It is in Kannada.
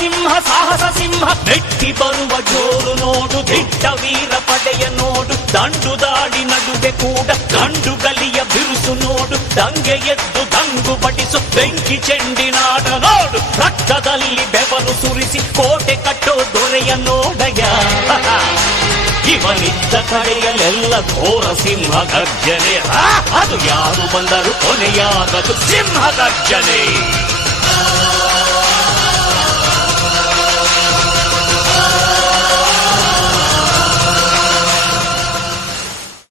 ಸಿಂಹ ಸಾಹಸ ಸಿಂಹ ನೆಟ್ಟಿ ಬರುವ ಜೋರು ನೋಡು ದಿಟ್ಟ ವೀರ ಪಡೆಯ ನೋಡು ದಂಡು ದಾಡಿ ನಡುವೆ ಕೂಡ ಗಂಡು ಗಲಿಯ ಬಿರುಸು ನೋಡು ದಂಗೆ ಎದ್ದು ದಂಗು ಬಡಿಸು ಬೆಂಕಿ ಚೆಂಡಿನಾಟ ನೋಡು ರಕ್ತದಲ್ಲಿ ಬೆವರು ಸುರಿಸಿ ಕೋಟೆ ಕಟ್ಟೋ ದೊರೆಯ ನೋಡಯ ಇವನಿದ್ದ ಕಡೆಯಲ್ಲೆಲ್ಲ ಘೋರ ಸಿಂಹ ಗರ್ಜನೆ ಅದು ಯಾರು ಬಂದರು ಕೊನೆಯಾಗದು ಸಿಂಹ ಗರ್ಜನೆ